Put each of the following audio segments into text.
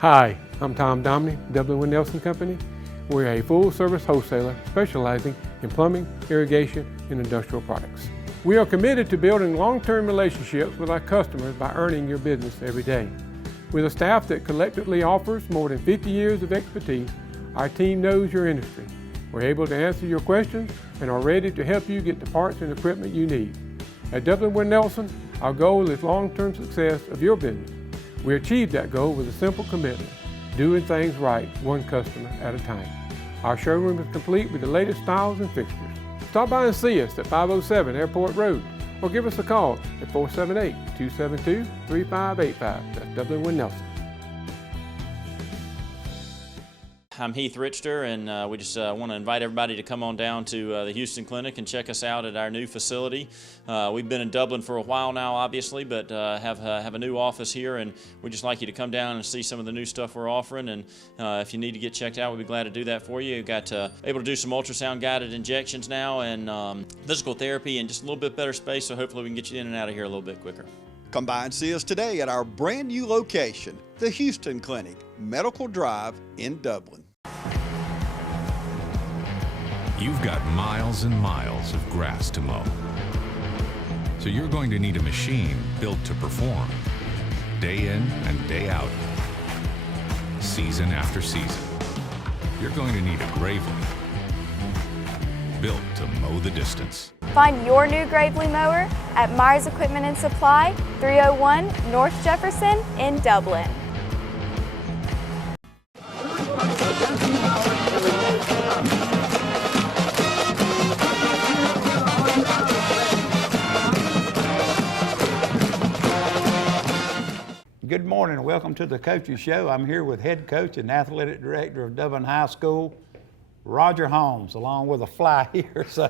Hi, I'm Tom Domney, Dublin with Nelson Company. We're a full-service wholesaler specializing in plumbing, irrigation, and industrial products. We are committed to building long-term relationships with our customers by earning your business every day. With a staff that collectively offers more than 50 years of expertise, our team knows your industry. We're able to answer your questions and are ready to help you get the parts and equipment you need. At Dublin with Nelson, our goal is long-term success of your business. We achieve that goal with a simple commitment, doing things right, one customer at a time. Our showroom is complete with the latest styles and fixtures. Stop by and see us at 507 Airport Road or give us a call at 478-272-3585. That's Dublin with Nelson. I'm Heath Richter, and we just want to invite everybody to come on down to the Houston Clinic and check us out at our new facility. We've been in Dublin for a while now, obviously, but have a new office here, and we'd just like you to come down and see some of the new stuff we're offering. And if you need to get checked out, we'd be glad to do that for you. We've got able to do some ultrasound guided injections now, and physical therapy, and just a little bit better space. So hopefully we can get you in and out of here a little bit quicker. Come by and see us today at our brand new location, the Houston Clinic, Medical Drive in Dublin. You've got miles and miles of grass to mow. So you're going to need a machine built to perform, day in and day out, season after season. You're going to need a Gravely, built to mow the distance. Find your new Gravely mower at Myers Equipment and Supply, 301 North Jefferson in Dublin. Good morning and welcome to the Coaches Show. I'm here with head coach and athletic director of Dublin High School, Roger Holmes, along with a fly here. So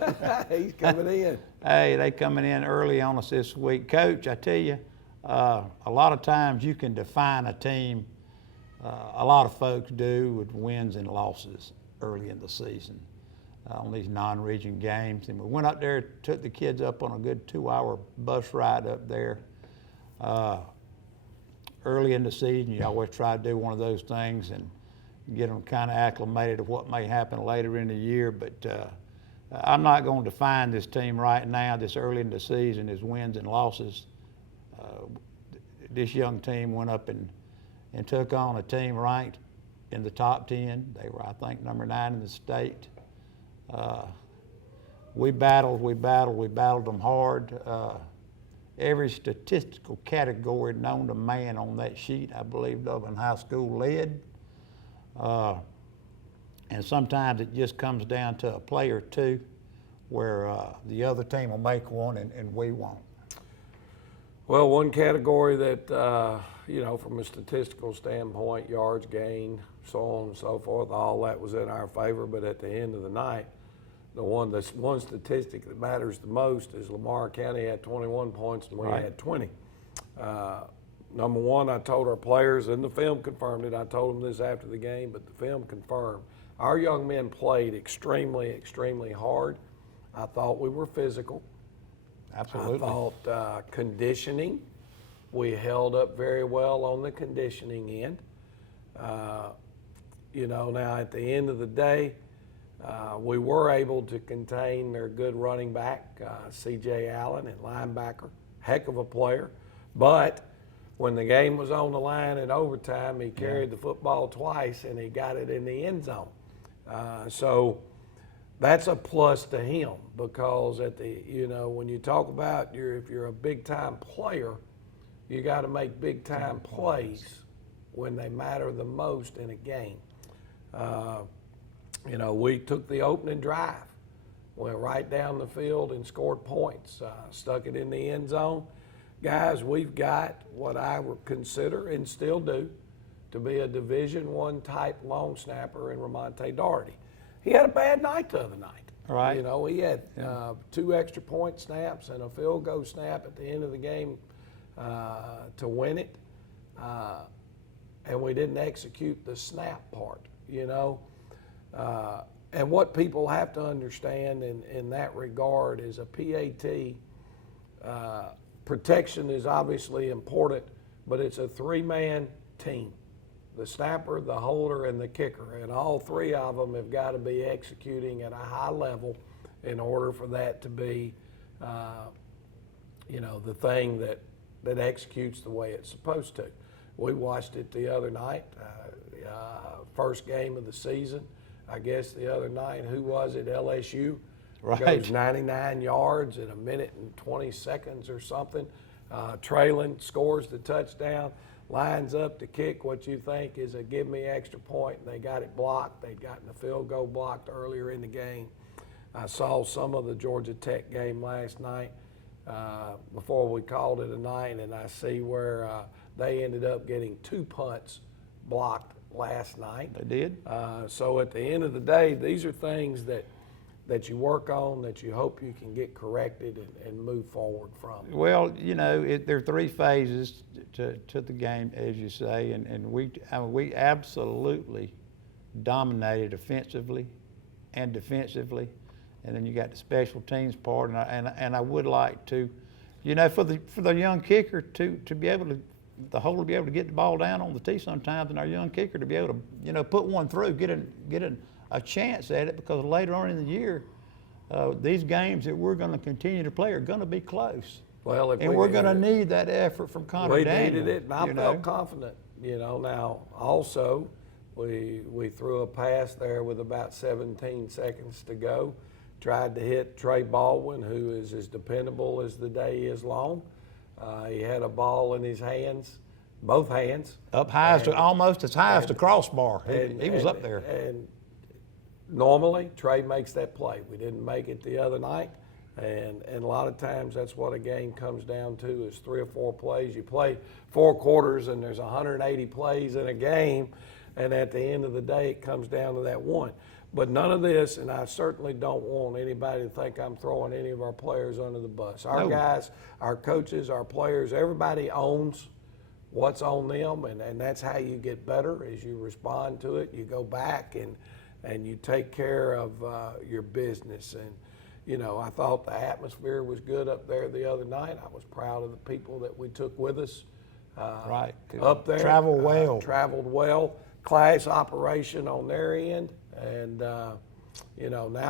he's coming in. Hey, they coming in early on us this week. Coach, I tell you, a lot of times you can define a team, a lot of folks do, with wins and losses early in the season on these non-region games. And we went up there, took the kids up on a good 2-hour bus ride up there. Early in the season, you always try to do one of those things and get them kind of acclimated to what may happen later in the year. But I'm not going to define this team right now, this early in the season, as wins and losses. This young team went up and took on a team ranked in the top 10. They were, I think, number 9 in the state. We battled them hard. Every statistical category known to man on that sheet, I believe Dublin High School led. And sometimes it just comes down to a play or two where the other team will make one and we won't. Well, one category that, from a statistical standpoint, yards gained, so on and so forth, all that was in our favor. But at the end of the night, the one statistic that matters the most is Lamar County had 21 points and we had 20. Number one, I told our players, and the film confirmed it. I told them this after the game, but the film confirmed. Our young men played extremely, extremely hard. I thought we were physical. Absolutely. I thought conditioning, we held up very well on the conditioning end. Now at the end of the day, we were able to contain their good running back, C.J. Allen, and linebacker, heck of a player. But when the game was on the line in overtime, he carried the football twice and he got it in the end zone. So that's a plus to him because when you talk about if you're a big-time player, you got to make big-time plays when they matter the most in a game. We took the opening drive, went right down the field and scored points, stuck it in the end zone. Guys, we've got what I would consider and still do to be a Division I type long snapper in Ramonte Doherty. He had a bad night the other night. Right. He had 2 extra point snaps and a field goal snap at the end of the game to win it, and we didn't execute the snap part, And what people have to understand in that regard is a PAT, protection is obviously important, but it's a 3-man team. the snapper, the holder, and the kicker. And all three of them have got to be executing at a high level in order for that to be, the thing that executes the way it's supposed to. We watched it the other night, first game of the season. I guess the other night, who was it? LSU. Right. Goes 99 yards in a minute and 20 seconds or something. Traylon scores the touchdown, lines up to kick what you think is a give me extra point, and they got it blocked. They'd gotten the field goal blocked earlier in the game. I saw some of the Georgia Tech game last night before we called it a night, and I see where they ended up getting 2 punts blocked last night. They did. So at the end of the day, these are things that you work on, that you hope you can get corrected and move forward from. Well, there are 3 phases to the game, as you say, and we absolutely dominated offensively and defensively, and then you got the special teams part, and I would like to, for the young kicker to be able to, the holder to be able to get the ball down on the tee sometimes, and our young kicker to be able to, put one through, get a chance at it, because later on in the year, these games that we're going to continue to play are going to be close. Well, and we're going to need that effort from Connor Daniel. We needed it, and I felt confident. Now also, we threw a pass there with about 17 seconds to go, tried to hit Trey Baldwin, who is as dependable as the day is long. He had a ball in his hands, both hands. Up high, almost as high as the crossbar. He was up there. And normally, Trey makes that play. We didn't make it the other night, and a lot of times that's what a game comes down to, is 3 or 4 plays. You play 4 quarters, and there's 180 plays in a game, and at the end of the day, it comes down to that one. But none of this, and I certainly don't want anybody to think I'm throwing any of our players under the bus. Our guys, our coaches, our players, everybody owns what's on them, and that's how you get better, is you respond to it. You go back and you take care of your business. And, I thought the atmosphere was good up there the other night. I was proud of the people that we took with us right up there. Traveled well. Traveled well. Class operation on their end. And, now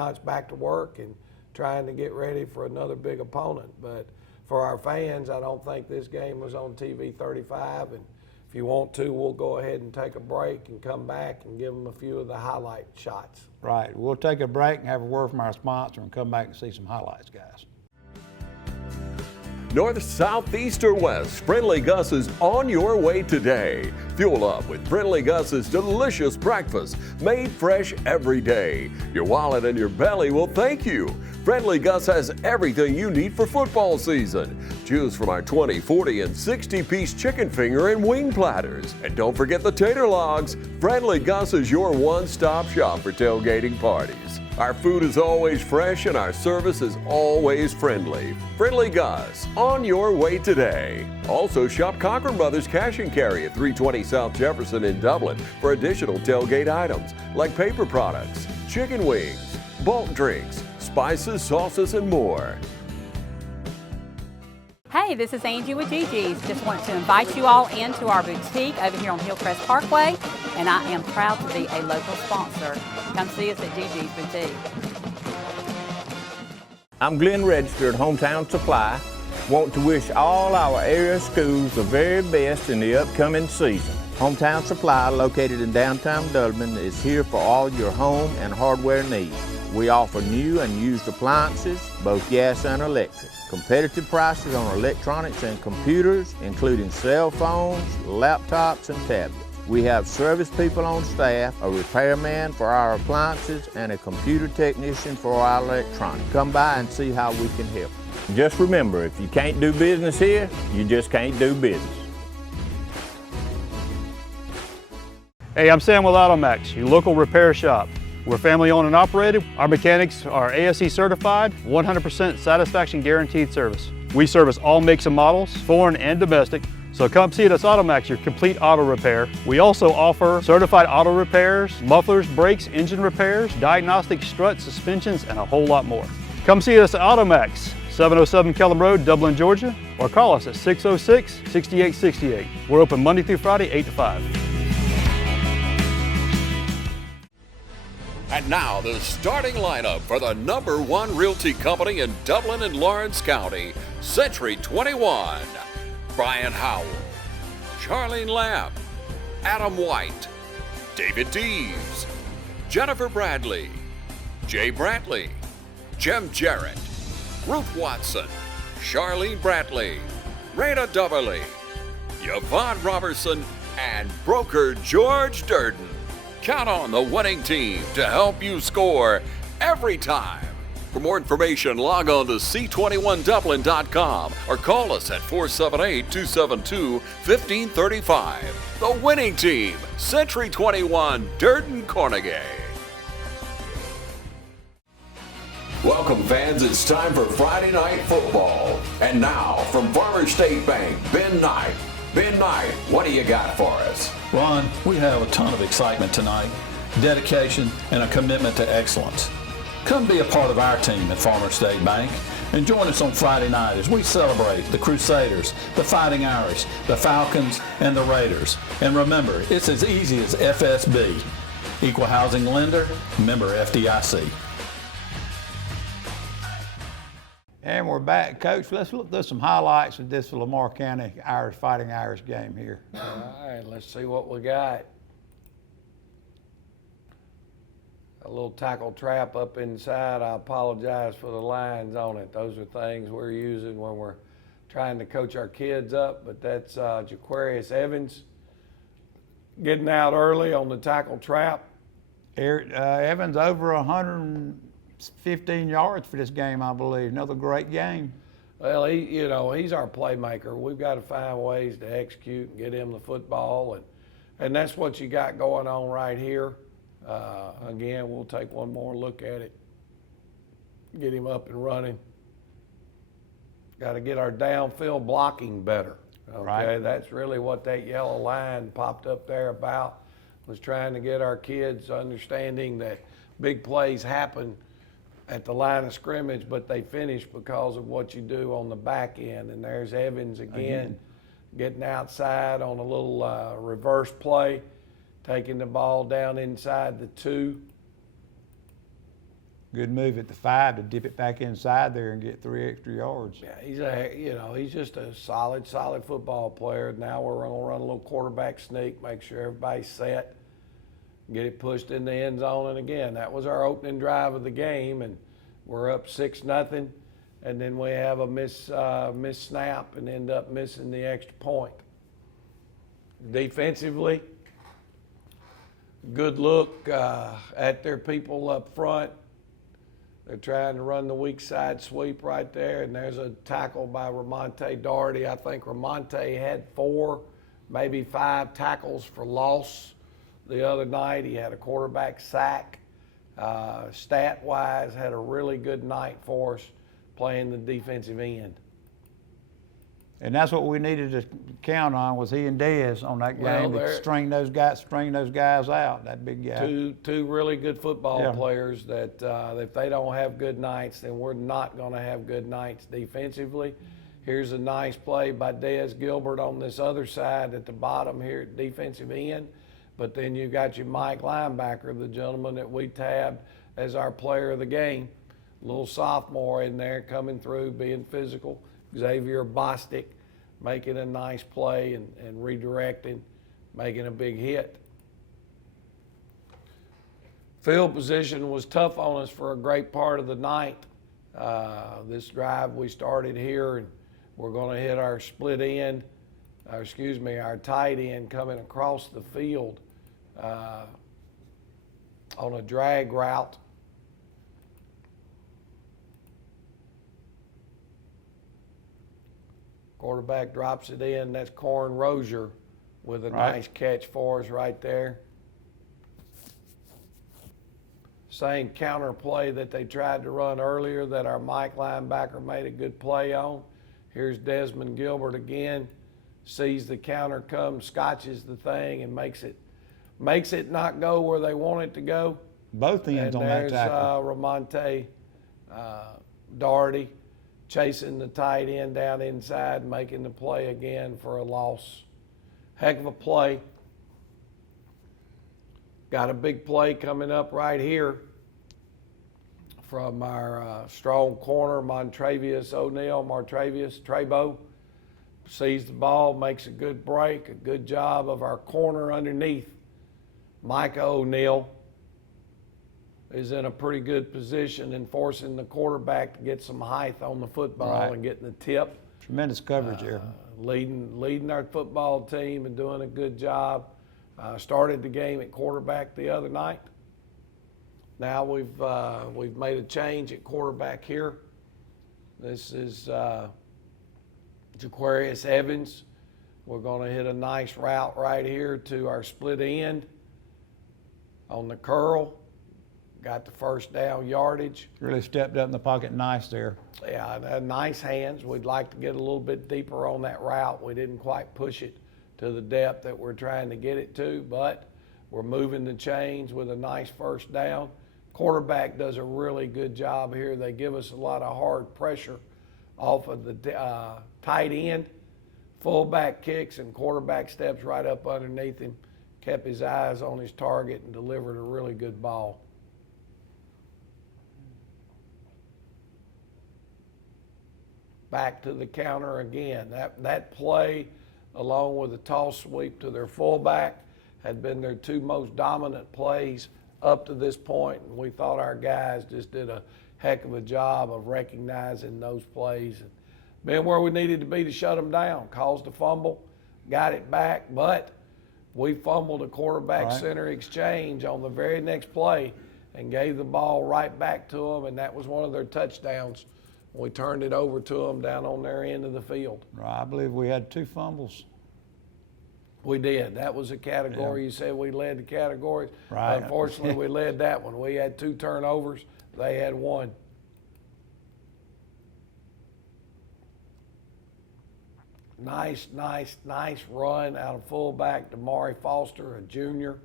it's back to work and trying to get ready for another big opponent. But for our fans, I don't think this game was on TV 35. And if you want to, we'll go ahead and take a break and come back and give them a few of the highlight shots. Right. We'll take a break and have a word from our sponsor and come back and see some highlights, guys. North, south, east, or west, Friendly Gus is on your way today. Fuel up with Friendly Gus's delicious breakfast, made fresh every day. Your wallet and your belly will thank you. Friendly Gus has everything you need for football season. Choose from our 20, 40, and 60-piece chicken finger and wing platters. And don't forget the tater logs. Friendly Gus is your one-stop shop for tailgating parties. Our food is always fresh and our service is always friendly. Friendly Gus, on your way today. Also shop Cochran Brothers Cash and Carry at 320 South Jefferson in Dublin for additional tailgate items like paper products, chicken wings, bulk drinks, spices, sauces, and more. Hey, this is Angie with Gigi's. Just want to invite you all into our boutique over here on Hillcrest Parkway, and I am proud to be a local sponsor. Come see us at Gigi's Boutique. I'm Glenn Register at Hometown Supply. Want to wish all our area schools the very best in the upcoming season. Hometown Supply, located in downtown Dublin, is here for all your home and hardware needs. We offer new and used appliances, both gas and electric. Competitive prices on electronics and computers, including cell phones, laptops, and tablets. We have service people on staff, a repairman for our appliances, and a computer technician for our electronics. Come by and see how we can help. Just remember, if you can't do business here, you just can't do business. Hey, I'm Sam with Automax, your local repair shop. We're family owned and operated. Our mechanics are ASE certified, 100% satisfaction guaranteed service. We service all makes and models, foreign and domestic. So come see us at Automax, your complete auto repair. We also offer certified auto repairs, mufflers, brakes, engine repairs, diagnostic struts, suspensions, and a whole lot more. Come see us at Automax, 707 Kellum Road, Dublin, Georgia, or call us at 606-6868. We're open Monday through Friday, 8 to 5. And now the starting lineup for the #1 realty company in Dublin and Lawrence County, Century 21. Brian Howell, Charlene Lamb, Adam White, David Deves, Jennifer Bradley, Jay Brantley, Jim Jarrett, Ruth Watson, Charlene Brantley, Raina Dubberly, Yvonne Robertson, and broker George Durden. Count on the winning team to help you score every time. For more information, log on to c21dublin.com or call us at 478-272-1535. The winning team, Century 21, Durden Carnegie. Welcome, fans. It's time for Friday Night Football. And now, from Farmers State Bank, Ben Knight. Ben Knight, what do you got for us? Ron, we have a ton of excitement tonight, dedication, and a commitment to excellence. Come be a part of our team at Farmers State Bank and join us on Friday night as we celebrate the Crusaders, the Fighting Irish, the Falcons, and the Raiders. And remember, it's as easy as FSB. Equal Housing Lender, member FDIC. And we're back. Coach, let's look at some highlights of this Lamar County Fighting Irish game here. All right, let's see what we got. A little tackle trap up inside. I apologize for the lines on it. Those are things we're using when we're trying to coach our kids up, but that's Jaquarius Evans getting out early on the tackle trap. Evans over 115 yards for this game, I believe. Another great game. Well, he's our playmaker. We've got to find ways to execute and get him the football, and that's what you got going on right here. Again, we'll take one more look at it. Get him up and running. Got to get our downfield blocking better. Okay, right. That's really what that yellow line popped up there about, was trying to get our kids understanding that big plays happen at the line of scrimmage, but they finish because of what you do on the back end. And there's Evans again. Getting outside on a little reverse play, taking the ball down inside the 2. Good move at the 5 to dip it back inside there and get 3 extra yards. Yeah, he's just a solid football player. Now we're going to run a little quarterback sneak, make sure everybody's set, get it pushed in the end zone. And again, that was our opening drive of the game, and we're up 6-0. And then we have a miss snap and end up missing the extra point. Defensively, good look at their people up front. They're trying to run the weak side sweep right there, and there's a tackle by Ramonte Doherty. I think Ramonte had 4, maybe 5 tackles for loss the other night. He had a quarterback sack. Stat-wise, had a really good night for us playing the defensive end. And that's what we needed to count on, was he and Dez on that game to string those guys out, that big guy. Two really good football players that if they don't have good nights, then we're not going to have good nights defensively. Here's a nice play by Dez Gilbert on this other side at the bottom here at defensive end. But then you got your Mike linebacker, the gentleman that we tabbed as our player of the game. Little sophomore in there coming through, being physical. Xavier Bostic making a nice play and redirecting, making a big hit. Field position was tough on us for a great part of the night. This drive we started here, and we're going to hit our split end, our tight end coming across the field on a drag route. Quarterback drops it in. That's Corin Rozier with a nice catch for us right there. Same counter play that they tried to run earlier that our Mike linebacker made a good play on. Here's Desmond Gilbert again. Sees the counter come, scotches the thing, and makes it not go where they want it to go. Both ends on that tackle. There's Ramonte Doherty chasing the tight end down inside, making the play again for a loss. Heck of a play. Got a big play coming up right here from our strong corner, Montravius Trebo. Sees the ball, makes a good break, a good job of our corner underneath. Micah O'Neill is in a pretty good position in forcing the quarterback to get some height on the football and getting the tip. Tremendous coverage here. Leading our football team and doing a good job. Started the game at quarterback the other night. Now we've made a change at quarterback here. This is Jaquarius Evans. We're going to hit a nice route right here to our split end on the curl. Got the first down yardage. Really stepped up in the pocket nice there. Yeah, nice hands. We'd like to get a little bit deeper on that route. We didn't quite push it to the depth that we're trying to get it to, but we're moving the chains with a nice first down. Quarterback does a really good job here. They give us a lot of hard pressure off of the tight end. Fullback kicks and quarterback steps right up underneath him, kept his eyes on his target and delivered a really good ball. Back to the counter again. That play, along with the toss sweep to their fullback, had been their two most dominant plays up to this point, and we thought our guys just did a heck of a job of recognizing those plays and being where we needed to be to shut them down. Caused a fumble, got it back, but we fumbled a quarterback center exchange on the very next play and gave the ball right back to them, and that was one of their touchdowns. We turned it over to them down on their end of the field. Right, I believe we had 2 fumbles. We did. That was a category. You said we led the categories. Right. Unfortunately, we led that one. We had 2 turnovers. They had 1. Nice run out of fullback to Maury Foster, a junior.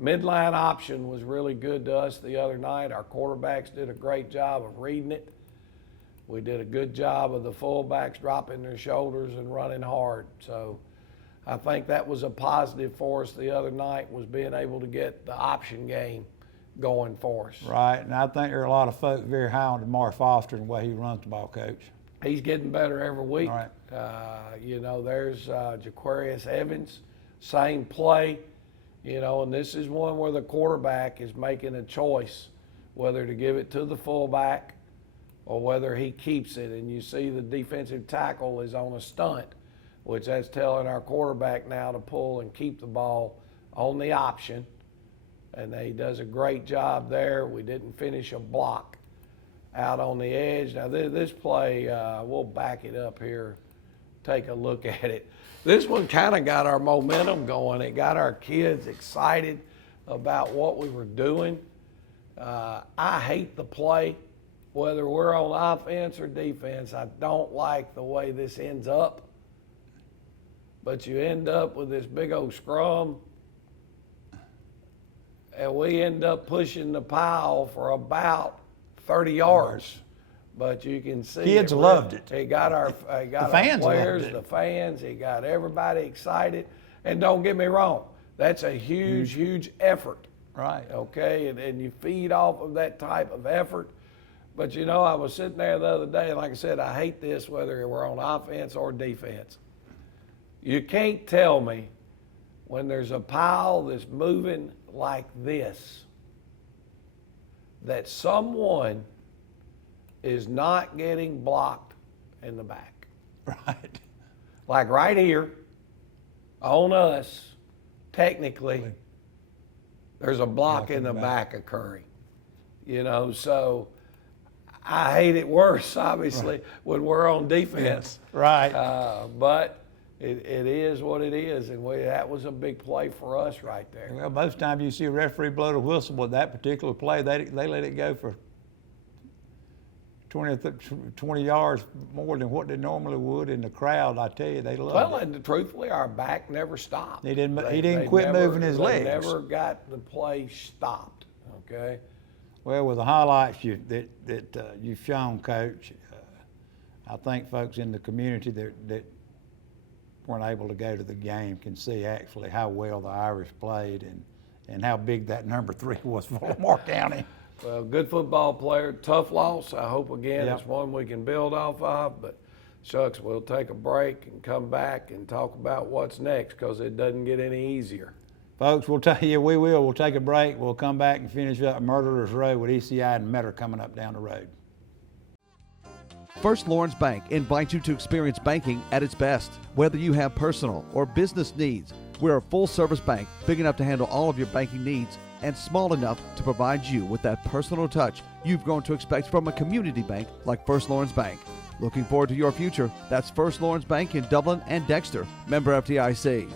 Midline option was really good to us the other night. Our quarterbacks did a great job of reading it. We did a good job of the fullbacks dropping their shoulders and running hard. So I think that was a positive for us the other night, was being able to get the option game going for us. Right, and I think there are a lot of folks very high on Maury Foster and the way he runs the ball, Coach. He's getting better every week. Right. You know, there's Jaquarius Evans, same play, you know, and this is one where the quarterback is making a choice whether to give it to the fullback or whether he keeps it. And you see the defensive tackle is on a stunt, which that's telling our quarterback now to pull and keep the ball on the option. And he does a great job there. We didn't finish a block out on the edge. Now this play, we'll back it up here, take a look at it. This one kind of got our momentum going. It got our kids excited about what we were doing. I hate the play, whether we're on offense or defense. I don't like the way this ends up. But you end up with this big old scrum, and we end up pushing the pile for about 30 yards. But you can see kids loved it. It got our fans players, loved it. the fans. It got everybody excited. And don't get me wrong, that's a huge effort. Right. Okay, and you feed off of that type of effort. But you know, I was sitting there the other day, and like I said, I hate this whether we're on offense or defense. You can't tell me when there's a pile that's moving like this that someone is not getting blocked in the back. Right. Like right here, on us, technically, there's a block in the back occurring. You know, so I hate it worse, obviously, when we're on defense. Right. But it is what it is, and that was a big play for us right there. Well, most times you see a referee blow the whistle with that particular play, they let it go for 20 yards more than what they normally would in the crowd. I tell you, they loved it. Well, and truthfully, our back never stopped. He didn't quit moving his legs. They never got the play stopped, okay? Well, with the highlights that you've shown, Coach, I think folks in the community that weren't able to go to the game can see actually how well the Irish played and how big that number 3 was for Lamar County. Well, good football player, tough loss. I hope again Yep. it's one we can build off of. But shucks, we'll take a break and come back and talk about what's next, because it doesn't get any easier. Folks, we'll tell you, we will. We'll take a break. We'll come back and finish up Murderers Row with ECI and Metter coming up down the road. First Lawrence Bank invites you to experience banking at its best. Whether you have personal or business needs, we're a full-service bank, big enough to handle all of your banking needs and small enough to provide you with that personal touch you've grown to expect from a community bank like First Lawrence Bank. Looking forward to your future. That's First Lawrence Bank in Dublin and Dexter. Member FDIC.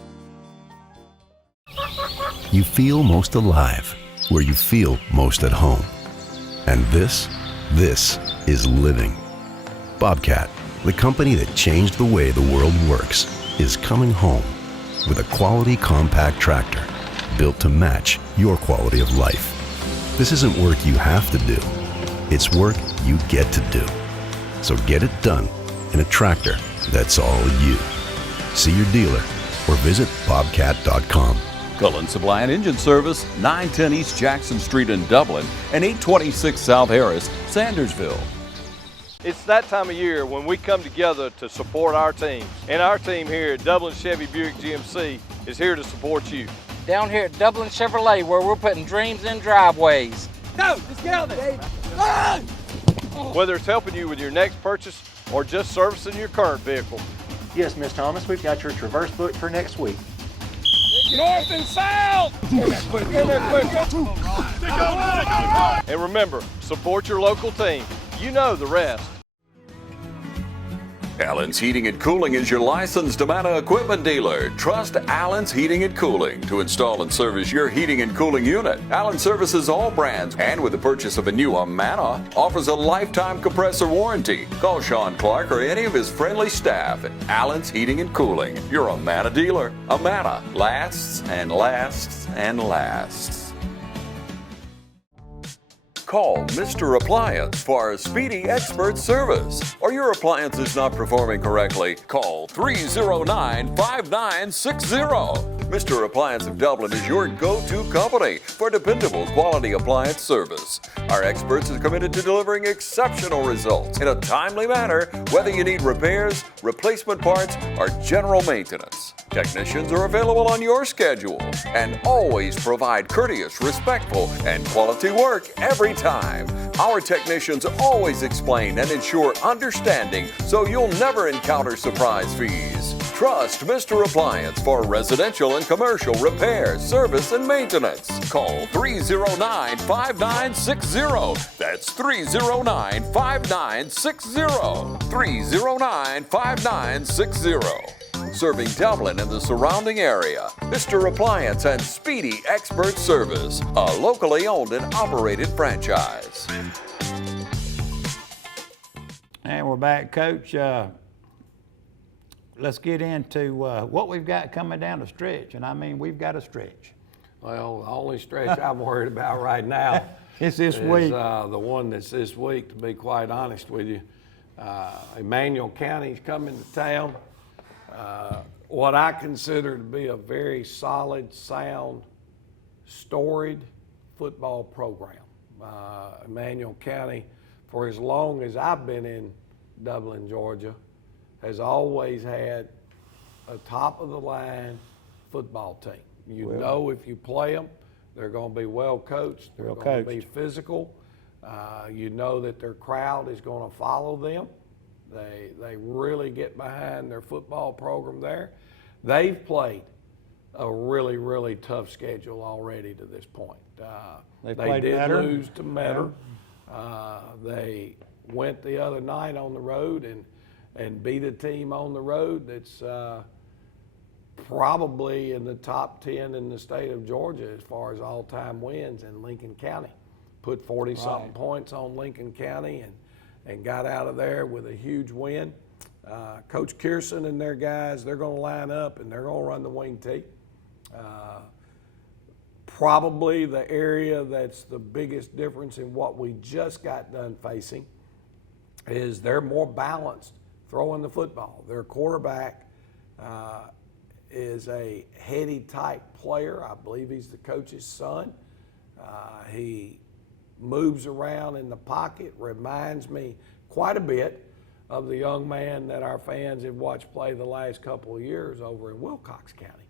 You feel most alive where you feel most at home. And this is living. Bobcat, the company that changed the way the world works, is coming home with a quality compact tractor built to match your quality of life. This isn't work you have to do. It's work you get to do. So get it done in a tractor that's all you. See your dealer or visit bobcat.com. Cullen Supply and Engine Service, 910 East Jackson Street in Dublin and 826 South Harris, Sandersville. It's that time of year when we come together to support our teams. And our team here at Dublin Chevy Buick GMC is here to support you. Down here at Dublin Chevrolet, where we're putting dreams in driveways. Go! Let's get out there! Whether it's helping you with your next purchase or just servicing your current vehicle. Yes, Miss Thomas, we've got your Traverse booked for next week. North and south! Get there quick! And remember, support your local team. You know the rest. Allen's Heating and Cooling is your licensed Amana equipment dealer. Trust Allen's Heating and Cooling to install and service your heating and cooling unit. Allen services all brands, and with the purchase of a new Amana, offers a lifetime compressor warranty. Call Sean Clark or any of his friendly staff at Allen's Heating and Cooling, your Amana dealer. Amana lasts and lasts and lasts. Call Mr. Appliance for a speedy expert service. Or your appliance is not performing correctly, call 309-5960. Mr. Appliance of Dublin is your go-to company for dependable quality appliance service. Our experts are committed to delivering exceptional results in a timely manner, whether you need repairs, replacement parts, or general maintenance. Technicians are available on your schedule and always provide courteous, respectful, and quality work every time. Our technicians always explain and ensure understanding so you'll never encounter surprise fees. Trust Mr. Appliance for residential and commercial repair, service, and maintenance. Call 309-5960. That's 309-5960. 309-5960. Serving Dublin and the surrounding area. Mr. Appliance and Speedy Expert Service, a locally owned and operated franchise. And we're back, Coach. Let's get into what we've got coming down the stretch. And I mean, we've got a stretch. Well, the only stretch I'm worried about right now it's this week. The one that's this week, to be quite honest with you. Emmanuel County's coming to town. What I consider to be a very solid, sound, storied football program. Emmanuel County, for as long as I've been in Dublin, Georgia, has always had a top-of-the-line football team. You know if you play them, they're going to be well coached. They're going to be physical. You know that their crowd is going to follow them. They really get behind their football program there. They've played a really, really tough schedule already to this point. They did lose to Metter. They went the other night on the road and beat a team on the road that's probably in the top 10 in the state of Georgia as far as all-time wins in Lincoln County. Put 40-something points on Lincoln County and got out of there with a huge win. Coach Kearson and their guys, they're going to line up and they're going to run the wing tee. Probably the area that's the biggest difference in what we just got done facing is they're more balanced throwing the football. Their quarterback is a heady type player. I believe he's the coach's son. He moves around in the pocket, reminds me quite a bit of the young man that our fans have watched play the last couple of years over in Wilcox County.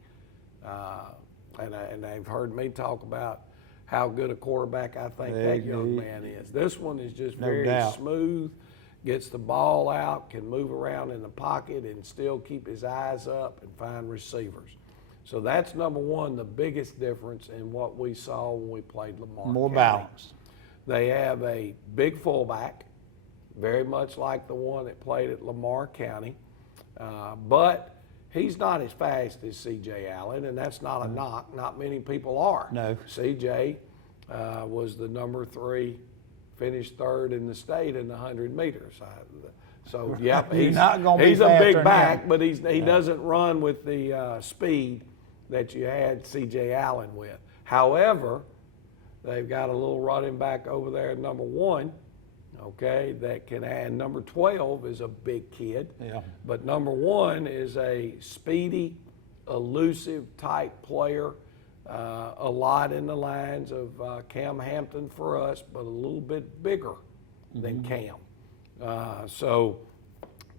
And they've heard me talk about how good a quarterback I think that young man is. This one is just very smooth, gets the ball out, can move around in the pocket and still keep his eyes up and find receivers. So that's number one, the biggest difference in what we saw when we played Lamar County. More balanced. They have a big fullback, very much like the one that played at Lamar County, but he's not as fast as C.J. Allen, and that's not a knock. Not many people are. No. C.J. Was the number 3, finished 3rd in the state in the 100 meters. So, yeah, he's a big back, but he doesn't run with the speed that you had C.J. Allen with. However, they've got a little running back over there at number 1, okay, that can add. Number 12 is a big kid, but number 1 is a speedy, elusive type player, a lot in the lines of Cam Hampton for us, but a little bit bigger than Cam. So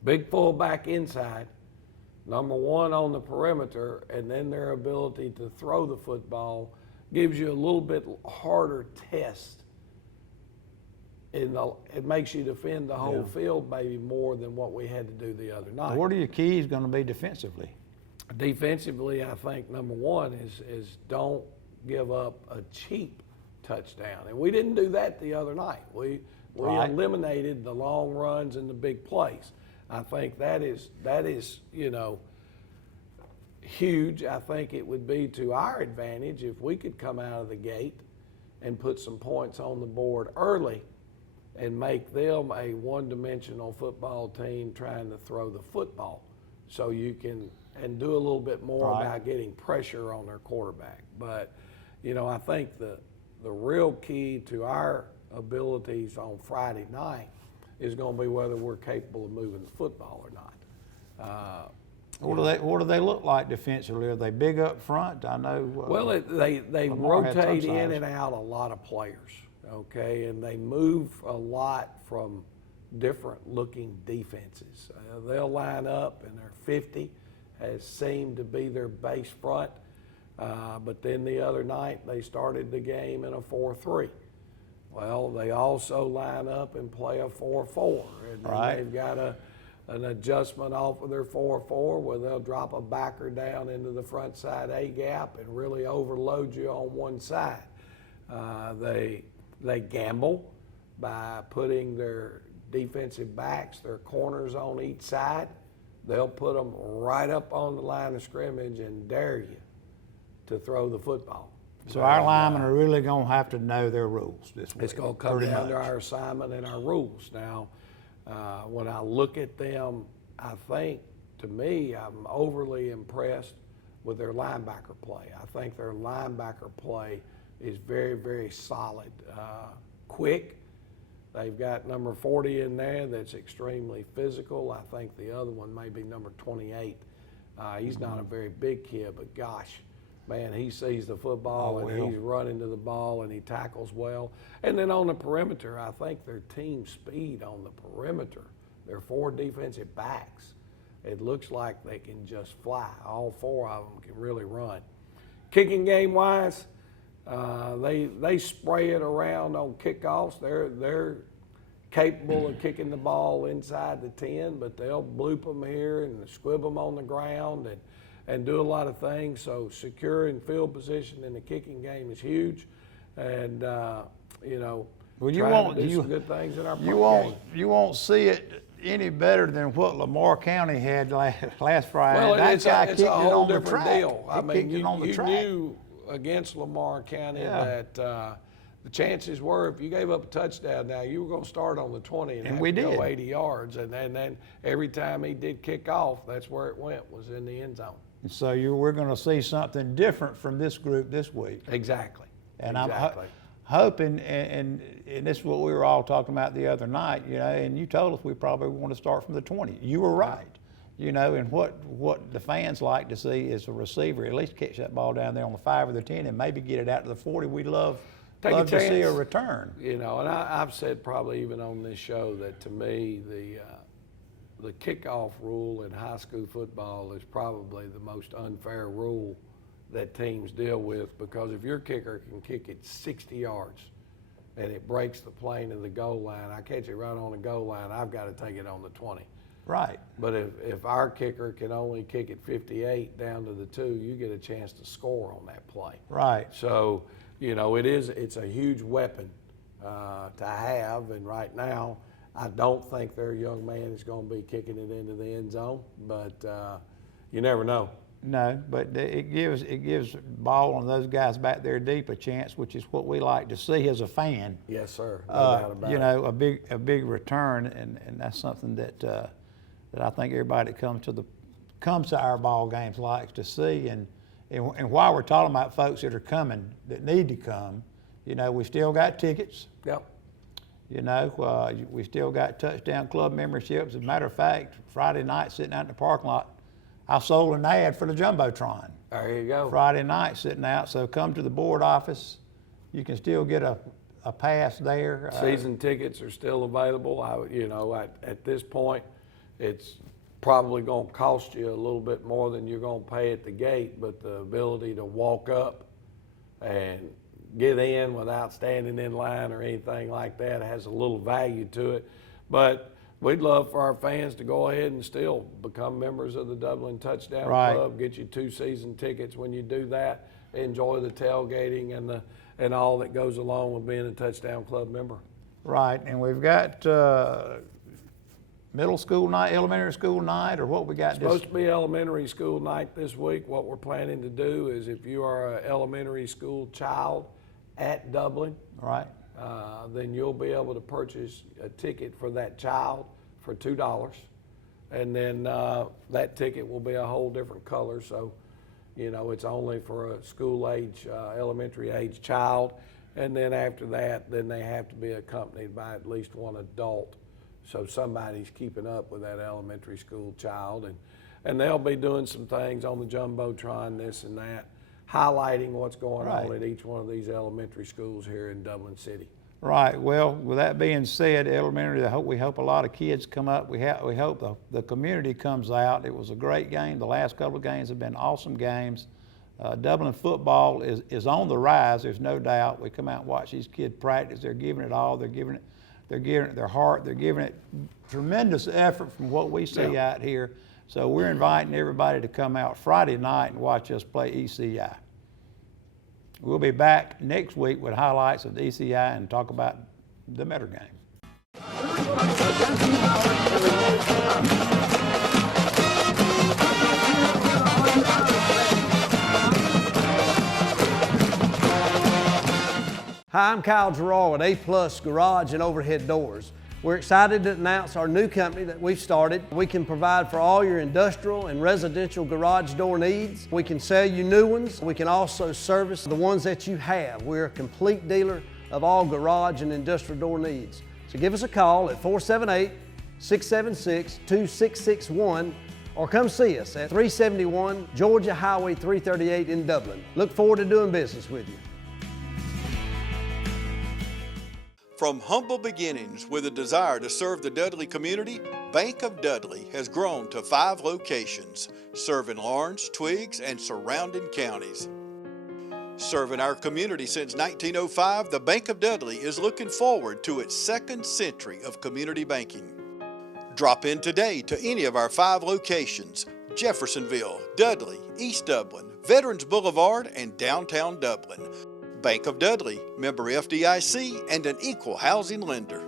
big fullback inside, number 1 on the perimeter, and then their ability to throw the football gives you a little bit harder test. It makes you defend the whole field maybe more than what we had to do the other night. What are your keys going to be defensively? Defensively, I think number 1 is don't give up a cheap touchdown. And we didn't do that the other night. We eliminated the long runs and the big plays. I think that is huge. I think it would be to our advantage if we could come out of the gate and put some points on the board early and make them a one-dimensional football team trying to throw the football, so you can and do a little bit more about getting pressure on their quarterback. But I think the real key to our abilities on Friday night is going to be whether we're capable of moving the football or not. What do they look like defensively? Are they big up front? I know. Well, they rotate in and out a lot of players, okay, and they move a lot from different looking defenses. They'll line up and their 50 has seemed to be their base front, but then the other night they started the game in a 4-3. Well, they also line up and play a 4-4, and then they've got an adjustment off of their 4-4 where they'll drop a backer down into the front side A gap and really overload you on one side. They gamble by putting their defensive backs, their corners on each side. They'll put them right up on the line of scrimmage and dare you to throw the football. So our linemen are really going to have to know their rules this week. It's going to come down to our assignment and our rules. Now, when I look at them, I think, to me, I'm overly impressed with their linebacker play. I think their linebacker play is very, very solid. Quick. They've got number 40 in there that's extremely physical. I think the other one may be number 28. He's not a very big kid, but gosh, man, he sees the football and he's running to the ball and he tackles well. And then on the perimeter, I think their team speed on the perimeter, their 4 defensive backs, it looks like they can just fly. All 4 of them can really run. Kicking game wise, they spray it around on kickoffs. They're capable of kicking the ball inside the 10, but they'll bloop them here and squib them on the ground and do a lot of things. So securing field position in the kicking game is huge, and well, trying to do some good things in our game. You won't see it any better than what Lamar County had last Friday. Well, that guy it's kicked a it whole on the different track. deal. I mean, you knew against Lamar County that the chances were if you gave up a touchdown now, you were going to start on the 20 and have to go 80 yards. And then every time he did kick off, that's where it went, was in the end zone. And so we're going to see something different from this group this week. Exactly. And I'm hoping, and this is what we were all talking about the other night, and you told us we probably want to start from the 20. You were right. you know, and what the fans like to see is a receiver at least catch that ball down there on the 5 or the 10 and maybe get it out to the 40. We love to see a return. You know, and I've said probably even on this show that to me the kickoff rule in high school football is probably the most unfair rule that teams deal with, because if your kicker can kick it 60 yards and it breaks the plane of the goal line, I catch it right on the goal line, I've got to take it on the 20. Right. But if our kicker can only kick it 58 down to the 2, you get a chance to score on that play. Right. So, you know, it's a huge weapon to have, and right now I don't think their young man is going to be kicking it into the end zone, but you never know. No, but it gives ball and those guys back there deep a chance, which is what we like to see as a fan. Yes, sir. No doubt about you it. know, a big return, and that's something that I think everybody that comes to our ball games likes to see. And while we're talking about folks that are coming, that need to come, you know, we still got tickets. Yep. You know, we still got Touchdown Club memberships. As a matter of fact, Friday night sitting out in the parking lot, I sold an ad for the Jumbotron. There you go. Friday night sitting out. So come to the board office. You can still get a pass there. Season tickets are still available. You know, at this point, it's probably going to cost you a little bit more than you're going to pay at the gate, but the ability to walk up and get in without standing in line or anything like that has a little value to it. But we'd love for our fans to go ahead and still become members of the Dublin Touchdown Club, get you 2 season tickets. When you do that, enjoy the tailgating and all that goes along with being a Touchdown Club member. Right, and we've got middle school night, elementary school night, or what we got? It's supposed to be elementary school night this week. What we're planning to do is, if you are an elementary school child at Dublin, right, then you'll be able to purchase a ticket for that child for $2, and then that ticket will be a whole different color. So, you know, it's only for a school age, elementary age child, and then after that, then they have to be accompanied by at least one adult. So somebody's keeping up with that elementary school child, and they'll be doing some things on the Jumbotron, this and that, highlighting what's going on at each one of these elementary schools here in Dublin City. Right. Well, with that being said, elementary, we hope a lot of kids come up. We hope the community comes out. It was a great game. The last couple of games have been awesome games. Dublin football is on the rise. There's no doubt. We come out and watch these kids practice. They're giving it all. They're giving it their heart. They're giving it tremendous effort from what we see out here. So we're inviting everybody to come out Friday night and watch us play ECI. We'll be back next week with highlights of the ECI and talk about the Metter game. Hi, I'm Kyle Gerard with A+ Garage and Overhead Doors. We're excited to announce our new company that we've started. We can provide for all your industrial and residential garage door needs. We can sell you new ones. We can also service the ones that you have. We're a complete dealer of all garage and industrial door needs. So give us a call at 478-676-2661 or come see us at 371 Georgia Highway 338 in Dublin. Look forward to doing business with you. From humble beginnings with a desire to serve the Dudley community, Bank of Dudley has grown to 5 locations, serving Lawrence, Twiggs, and surrounding counties. Serving our community since 1905, the Bank of Dudley is looking forward to its 2nd century of community banking. Drop in today to any of our 5 locations: Jeffersonville, Dudley, East Dublin, Veterans Boulevard, and downtown Dublin. Bank of Dudley, member FDIC, and an equal housing lender.